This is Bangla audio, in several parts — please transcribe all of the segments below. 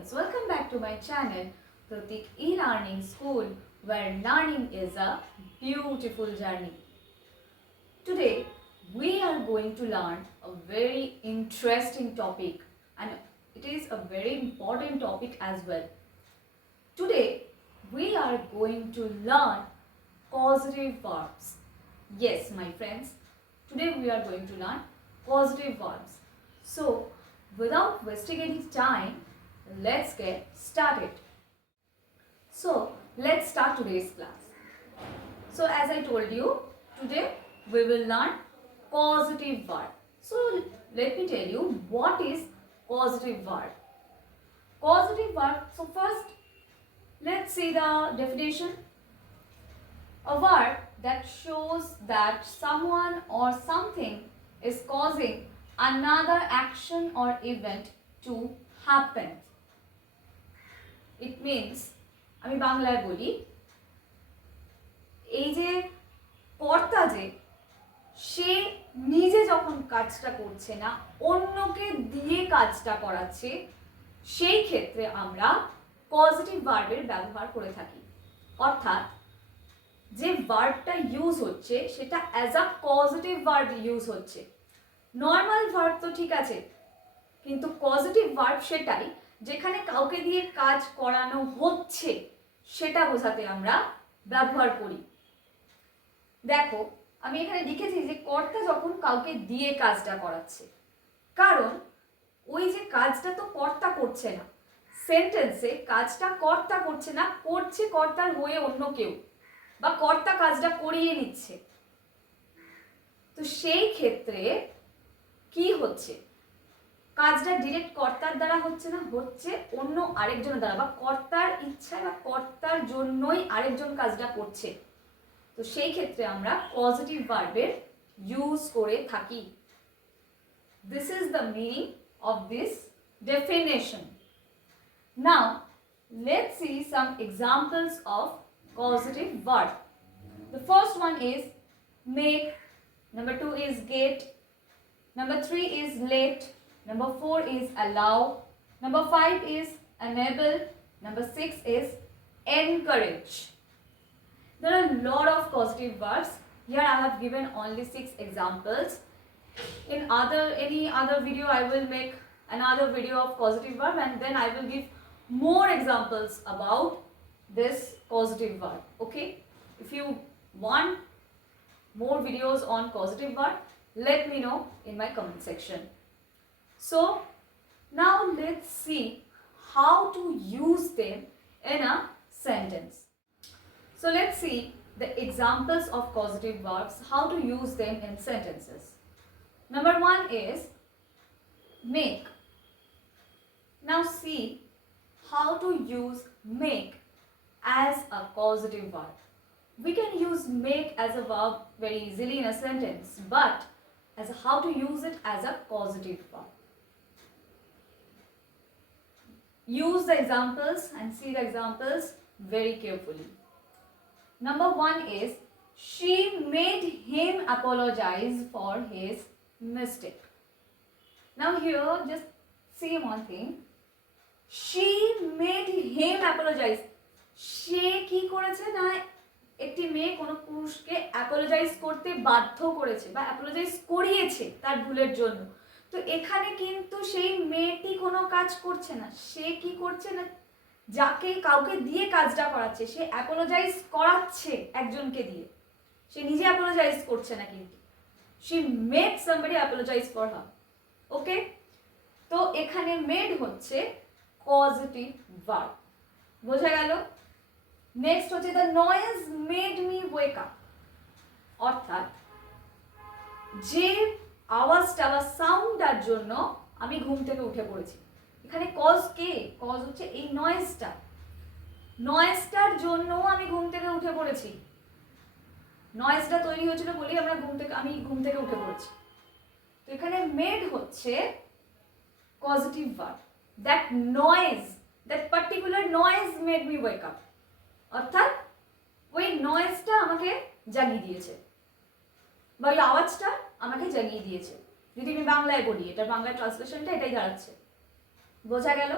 students, welcome back to my channel Pratik e-learning school, where learning is a beautiful journey. Today we are going to learn a very interesting topic, and it is a very important topic as well. Today we are going to learn causative verbs. Yes, my friends, today we are going to learn causative verbs. So without wasting any time, let's get started. So let's start today's class. So as I told you, today we will learn causative verb. So let me tell you what is causative verb. Causative verb, so first let's see the definition. A verb that shows that someone or something is causing another action or event to happen. It means, আমি বাংলায় বলি, এই যে কর্তা যে সে নিজে যখন কাজটা করছে না, অন্যকে দিয়ে কাজটা করাচ্ছে, সেই ক্ষেত্রে আমরা পজিটিভ ভার্বের ব্যবহার করে থাকি। অর্থাৎ যে ভার্বটা ইউজ হচ্ছে সেটা as a positive verb use হচ্ছে। নর্মাল ভার্ব তো ঠিক আছে, কিন্তু পজিটিভ ভার্ব সেটাই যেখানে কাউকে দিয়ে কাজ করানো হচ্ছে, সেটা বোঝাতে আমরা ব্যবহার করি। দেখো আমি এখানে লিখেছি যে কর্তা যখন কাউকে দিয়ে কাজটা করাচ্ছে, কারণ ওই যে কাজটা তো কর্তা করছে না, সেন্টেন্সে কাজটা কর্তা করছে না, করছে কর্তার হয়ে অন্য কেউ, বা কর্তা কাজটা করিয়ে নিচ্ছে। তো সেই ক্ষেত্রে কি হচ্ছে, কাজটা ডিরেক্ট কর্তার দ্বারা হচ্ছে না, হচ্ছে অন্য আরেকজনের দ্বারা, বা কর্তার ইচ্ছায় বা কর্তার জন্যই আরেকজন কাজটা করছে। তো সেই ক্ষেত্রে আমরা পজিটিভ ভার্বের ইউজ করে থাকি। This is the meaning of this definition. Now let's see some examples of causative verb. The first one is make, number 2 is get, number 3 is let, number 4 is allow, number 5 is enable, number 6 is encourage. There are a lot of causative verbs. Here I have given only 6 examples. In any other video I will make another video of causative verb, and then I will give more examples about this causative verb. Okay, if you want more videos on causative verb, let me know in my comment section. So now let's see how to use them in a sentence. So let's see the examples of causative verbs, how to use them in sentences. Number 1 is make. Now see how to use make as a causative verb. We can use make as a verb very easily in a sentence, but as how to use it as a causative verb. Use the examples and see the examples very carefully. Number 1 is she made him apologize for his mistake. Now here just see one thing. She made him apologize. সে কি করেছে না, একটি মেয়ে কোনো পুরুষকে অ্যাপোলোজাইজ করতে বাধ্য করেছে বা অ্যাপোলোজাইজ করিয়েছে তার ভুলের জন্য। তো এখানে কিন্তু সেই মেয়েটি কোনো কাজ করছে না, সে কি করছে না, যাকে কাউকে দিয়ে কাজটা করাচ্ছে সে অ্যাপোলোজাইজ করাচ্ছে একজনকে দিয়ে, সে নিজে অ্যাপোলোজাইজ করছে না, কিন্তু she made somebody apologize for her. ওকে, তো এখানে মেড হচ্ছে পজিটিভ ভার্ব, বোঝা গেল? নেক্সট হচ্ছে the noise made me wake up. অর্থাৎ যে আওয়াজটা বা সাউন্ডটার জন্য আমি ঘুম থেকে উঠে পড়েছি, এখানে কজ কে, কজ হচ্ছে এই নয়েজটা, নয়েজটার জন্য আমি ঘুম থেকে উঠে পড়েছি, নয়েজটা তৈরি হয়েছিল বলেই আমি ঘুম থেকে উঠে পড়েছি। তো এখানে মেড হচ্ছে positive verb. That noise, that particular noise made me wake up. অর্থাৎ ওই নয়েজটা আমাকে জাগিয়ে দিয়েছে, বা ওই আওয়াজটা আমাকে জাগিয়ে দিয়েছে। যদি আমি বাংলায় বলি, এটার বাংলা ট্রান্সলেশনটা এটাই দাঁড়াচ্ছে, বোঝা গেল?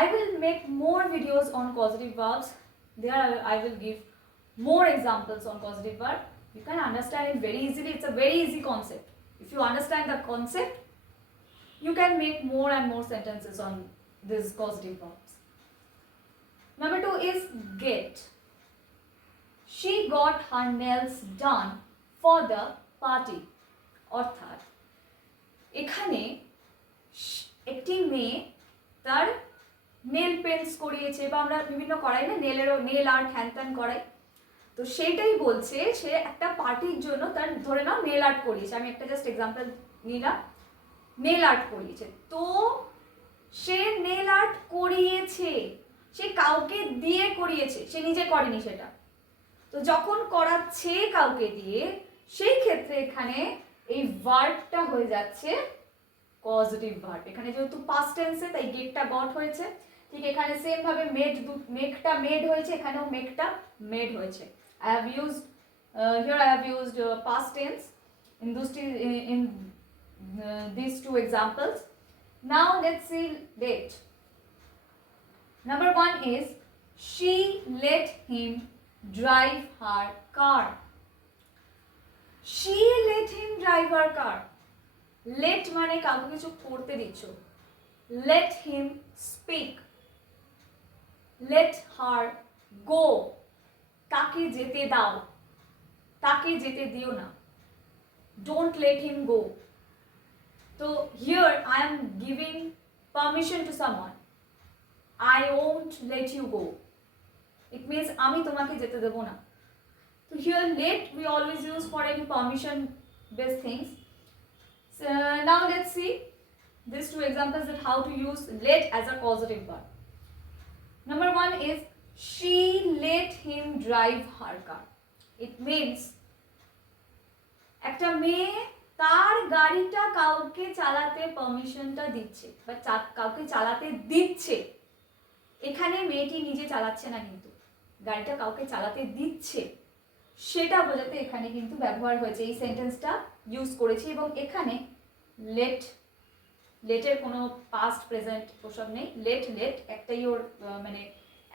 I will make more videos on causative verbs. There I will give more examples on causative verb. You can understand it very easily. It's a very easy concept. If you understand the concept, you can make more and more sentences on these causative verbs. Number 2 is get. She got her nails done for the party. অর্থাৎ এখানে একটি মেয়ে তার নেল পেন্টস করিয়েছে, বা আমরা বিভিন্ন করাই না, নেল আর্ট হ্যান ত্যান করাই, তো সেইটাই বলছে সে একটা পার্টির জন্য তার ধরে নাও নেল আর্ট করিয়েছে। আমি একটা জাস্ট এক্সাম্পল নিলাম, নেল আর্ট করিয়েছে। তো সে নেল আর্ট করিয়েছে, সে কাউকে দিয়ে করিয়েছে, সে নিজে করেনি সেটা। তো যখন করাচ্ছে কাউকে দিয়ে, সেই ক্ষেত্রে এখানে এই ভার্বটা হয়ে যাচ্ছে পজিটিভ ভার্ব। এখানে যেহেতু পাস্ট টেন্সে তাই গেটটা গট হয়েছে, ঠিক এখানে সেম ভাবে মেকটা মেড হয়েছে, এখানেও মেকটা মেড হয়েছে। I have used here I have used past tense in these two examples. Now let's see date. Number 1 is she let him drive her car. She let him drive her car. Let মানে কাউকে কিছু করতে দিচ্ছ, let him speak, let her go, তাকে যেতে দাও, তাকে যেতে দিও না, don't let him go. So here I am giving permission to someone, I won't let you go. It means আমি তোমাকে যেতে দেব না। So here let we always use for any permission based things. So now let's see these two examples that how to use let as a causative verb. Number 1 is she let him drive her car. It means একটা মেয়ে তার গাড়িটা কাউকে চালাতে পারমিশনটা দিচ্ছে বা কাউকে চালাতে দিচ্ছে। এখানে মেয়েটি নিজে চালাচ্ছে না, কিন্তু গাড়িটা কাউকে চালাতে দিচ্ছে, সেটা বোঝাতে এখানে কিন্তু ব্যবহার হয়েছে, এই সেন্টেন্সটা ইউজ করেছি। এবং এখানে লেটের কোনো পাস্ট প্রেজেন্ট ওসব নেই, লেট একটাই ওর মানে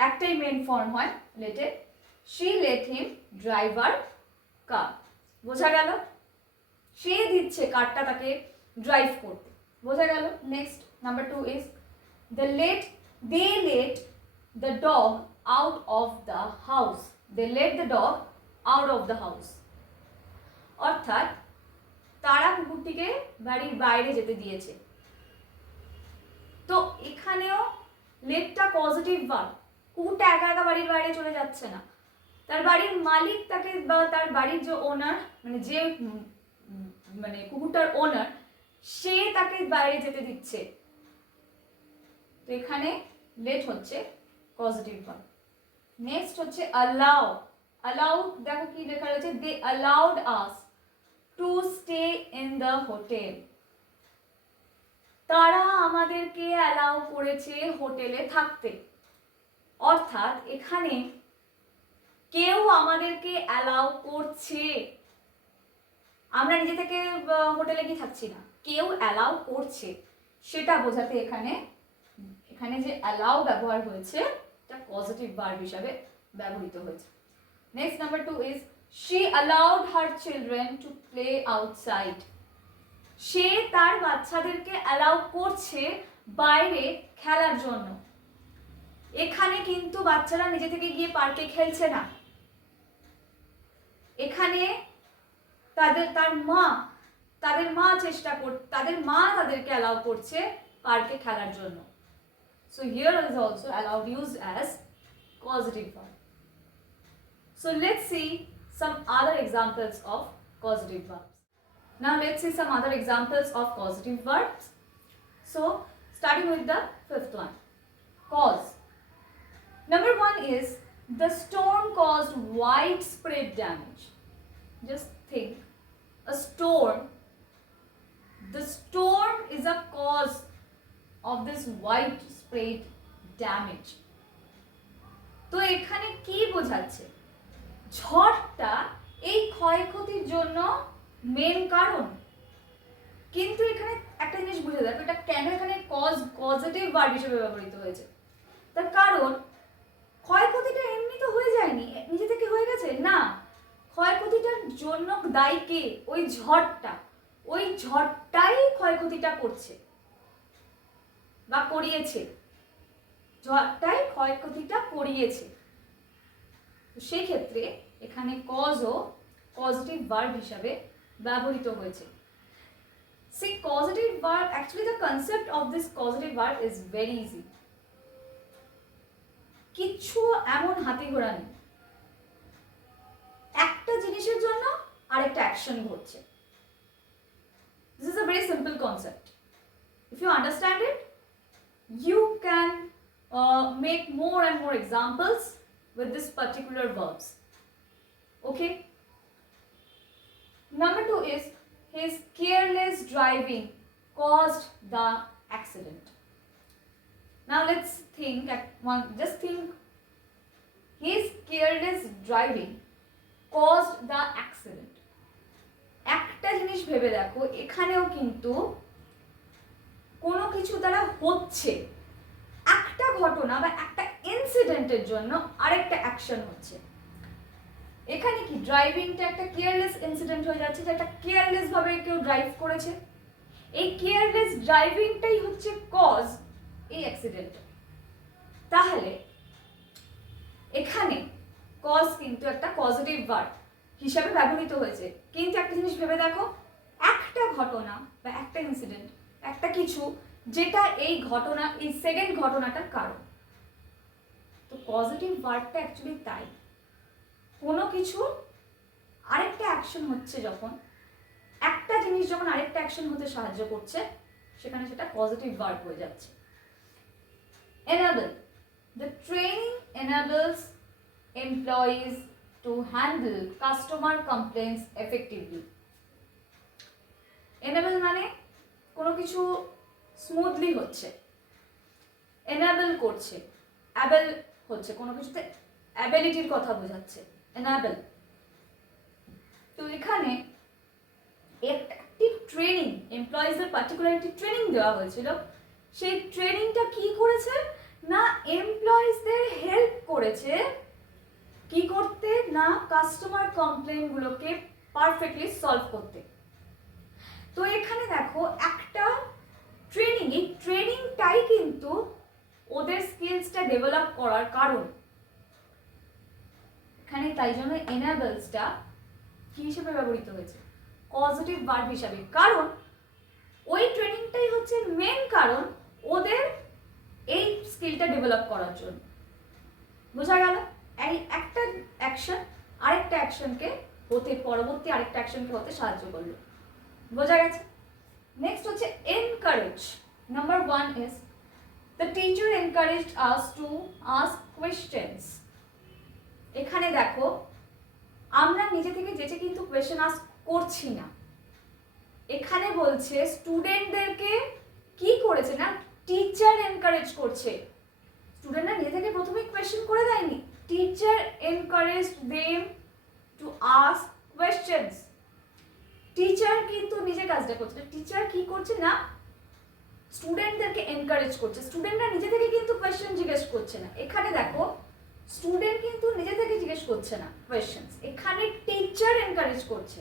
একটাই মেন ফর্ম হয় লেটের। she let him drive her car, বোঝা গেল? সে দিচ্ছে কারটা তাকে ড্রাইভ করতে, বোঝা গেল? Next number 2 is they let the dog out of the house. They let the dog out of the house. অর্থাৎ তারা কুকুরটিকে বাড়ির বাইরে যেতে দিয়েছে। তো এখানেও লেটটা পজিটিভ ভার্ব, কুকুরটা একা একা বাড়ির বাইরে চলে যাচ্ছে না, তার বাড়ির মালিক তাকে বা তার বাড়ির যে ওনার মানে যে মানে কুকুরটার ওনার, সে তাকে বাইরে যেতে দিচ্ছে। তো এখানে লেট হচ্ছে পজিটিভ ভার্ব। নেক্সট হচ্ছে allow. allow দেখো কি লেখা রয়েছে, they allowed us to stay in the hotel. তারা আমাদেরকে অ্যালাউ করেছে হোটেলে থাকতে। অর্থাৎ এখানে কেউ আমাদেরকে অ্যালাউ করছে, আমরা নিজে থেকে হোটেলে গিয়ে থাকছি না, কেউ অ্যালাউ করছে, সেটা বোঝাতে এখানে যে অ্যালাউ ব্যবহার হয়েছে এটা পজিটিভ ভার্ব হিসাবে ব্যবহৃত হয়েছে। Next number 2 is she allowed her children to play outside. সে তার বাচ্চাদেরকে অ্যালাউ করছে বাইরে খেলার জন্য। এখানে কিন্তু বাচ্চারা নিজে থেকে গিয়ে পার্কে খেলছে না, এখানে তাদের মা তাদেরকে অ্যালাউ করছে পার্কে খেলার জন্য। So here is also allowed used as causative verb. So let's see some other examples of causative verbs. Now let's see some other examples of causative verbs. So starting with the fifth one, cause. Number 1 is the storm caused widespread damage. Just think, the storm is a cause of this widespread damage. তো এখানে কি বোঝাচ্ছে, ঝড়টা এই ক্ষয়ক্ষতির জন্য মেন কারণ। কিন্তু এখানে একটা জিনিস বুঝে দেখো, এটা কেন এখানে কজেটিভ ভার্ব হিসেবে ব্যবহৃত হয়েছে। তার কারণ ক্ষয়ক্ষতিটা এমনি তো হয়ে যায়নি, নিজে থেকে হয়ে গেছে না। ক্ষয়ক্ষতিটার জন্য দায়ী কে? ওই ঝড়টা, ওই ঝড়টাই ক্ষয়ক্ষতিটা করছে বা করিয়েছে, ঝড়টাই ক্ষয়ক্ষতিটা করিয়েছে। সেই ক্ষেত্রে এখানে কজও পজিটিভ ভার্ব হিসাবে ব্যবহৃত হয়েছে। See, causative verb, actually the concept of this causative verb is very easy. কিচ্ছু এমন হাতে ঘোড়া নেই, একটা জিনিসের জন্য আরেকটা অ্যাকশন ঘটছে। This is a very simple concept. If you understand it, you can make more and more examples with this particular verbs. Okay? Number 2 is his careless driving caused the accident. Now let's think at one, just think, his careless driving caused the accident. একটা জিনিস ভেবে দেখো, এখানেও কিন্তু কোনো কিছু দ্বারা হচ্ছে, একটা ঘটনা বা একটা ইনসিডেন্টের জন্য আরেকটা অ্যাকশন হচ্ছে। এখানে কি ড্রাইভিংটা একটা কেয়ারলেস ইনসিডেন্ট হয়ে যাচ্ছে, যে একটা কেয়ারলেস ভাবে কেউ ড্রাইভ করেছে, এই কেয়ারলেস ড্রাইভিংটাই হচ্ছে কজ এই অ্যাক্সিডেন্ট। তাহলে এখানে কজ কিন্তু একটা পজিটিভ ভার্ব হিসাবে ব্যবহৃত হয়েছে। কিন্তু একটা জিনিস ভেবে দেখো, একটা ঘটনা বা একটা ইনসিডেন্ট, একটা কিছু যেটা এই ঘটনা, এই সেকেন্ড ঘটনাটার কারণ। তো পজিটিভ ভার্বটা অ্যাকচুয়ালি তাই, কোনো কিছু আরেকটা অ্যাকশন হচ্ছে, যখন একটা জিনিস যখন আরেকটা অ্যাকশন হতে সাহায্য করছে, সেখানে সেটা পজিটিভ ভার্ব হয়ে যাচ্ছে। Enable. The training enables employees to handle customer complaints effectively. Enable মানে কোনো কিছু স্মুথলি হচ্ছে, enable করছে, able হচ্ছে, কোনো কিছুতে অ্যাবিলিটির কথা বোঝাচ্ছে, enable। তো এখানে একটি ট্রেনিং, এমপ্লয়িজদের পার্টিকুলার একটি ট্রেনিং দেওয়া হয়েছিল, সেই ট্রেনিংটা কি করেছে না এমপ্লয়িজদের হেল্প করেছে কি করতে না কাস্টমার কমপ্লেইনগুলোকে পারফেক্টলি সলভ করতে। তো এখানে দেখো একটা ট্রেনিং, এই ট্রেনিংটাই কিন্তু ওদের স্কিলসটা ডেভেলপ করার কারণ। এখানে তাই জন্য এনাবেলসটা কি হিসেবে ব্যবহৃত হয়েছে? পজিটিভ ভার্ব হিসাবে, কারণ ওই ট্রেনিংটাই হচ্ছে মেন কারণ ওদের এই স্কিলটা ডেভেলপ করার জন্য। বোঝা গেল? এই একটা অ্যাকশন আরেকটা অ্যাকশনকে হতে, পরবর্তী আরেকটা অ্যাকশনকে হতে সাহায্য করলো। বোঝা গেছে? নেক্সট হচ্ছে encourage. Number 1 is the teacher encouraged us to ask questions. এখানে দেখো আমরা নিজে থেকে যেচে কিন্তু কোয়েশ্চেন আস্ক করছি না, এখানে বলছে স্টুডেন্টদেরকে কি করেছে না টিচার এনকারেজ করছে। স্টুডেন্টরা নিজে থেকে প্রথমে কোয়েশ্চেন করে দেয়নি, teacher encouraged them to ask questions. Teacher কিন্তু নিজে কাজটা করছে, টিচার কি করছে না স্টুডেন্টদেরকে এনকারেজ করছে। স্টুডেন্টরা নিজে থেকে কিন্তু কোয়েশ্চেন জিজ্ঞেস করছে না, এখানে দেখো স্টুডেন্ট কিন্তু নিজে থেকে জিজ্ঞেস করছে না কোয়েশ্চেন্স, এখানে টিচার এনকারেজ করছে।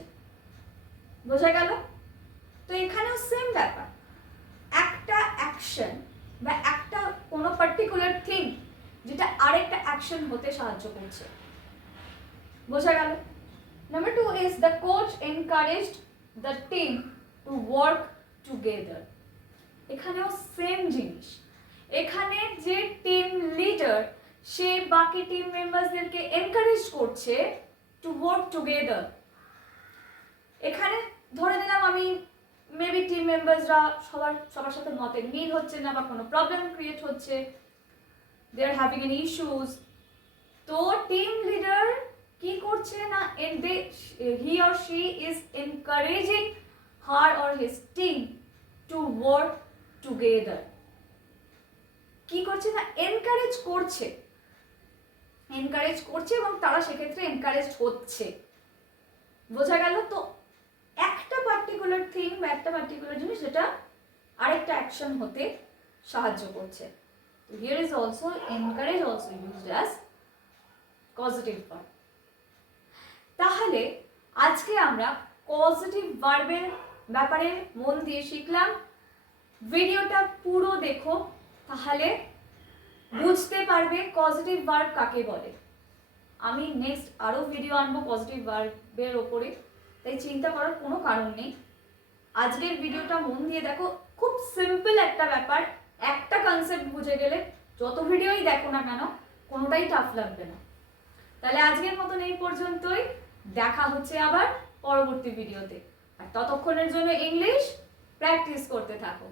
বোঝা গেল? তো এখানেও সেম ব্যাপার, একটা অ্যাকশন বা একটা কোনো পার্টিকুলার থিং যেটা আরেকটা অ্যাকশন হতে সাহায্য করছে। বোঝা গেল? Number 2 is the coach encouraged the team to work together. এখানেও সেম জিনিস, এখানে যে টিম লিডার সে বাকি টিম মেম্বারসদেরকে এনকারেজ করছে টু ওয়ার্ক টুগেদার। এখানে ধরে নিলাম আমি মেবি টিম মেম্বারসরা সবার সাথে মতের মিল হচ্ছে না বা কোনো প্রবলেম ক্রিয়েট হচ্ছে, দে আর হ্যাভিং এনি ইস্যুস। তো টিম লিডার কি করছে না he or she is encouraging her or his team to work together. কি করছে না এনকারেজ করছে, এনকারেজ করছে এবং তারা সেক্ষেত্রে এনকারেজ হচ্ছে। বোঝা গেল? তো একটা পার্টিকুলার থিং বা একটা পার্টিকুলার জিনিস যেটা আরেকটা অ্যাকশন হতে সাহায্য করছে। তো here is also encourage also used as causative verb. তাহলে আজকে আমরা পজিটিভ ভার্বের ব্যাপারে মন দিয়ে শিখলাম। ভিডিওটা পুরো দেখো, তাহলে বুঝতে পারবে পজিটিভ ভার্ব কাকে বলে। আমি নেক্সট আরও ভিডিও আনবো পজিটিভ ভার্বের ওপরে, তাই চিন্তা করার কোনো কারণ নেই। আজকের ভিডিওটা মন দিয়ে দেখো, খুব সিম্পল একটা ব্যাপার, একটা কনসেপ্ট বুঝে গেলে যত ভিডিওই দেখো না কেন কোনোটাই টাফ লাগবে না। তাহলে আজকের মতন এই পর্যন্তই, দেখা হচ্ছে আবার পরবর্তী ভিডিওতে। আর ততক্ষণের জন্য ইংলিশ প্র্যাকটিস করতে থাকো।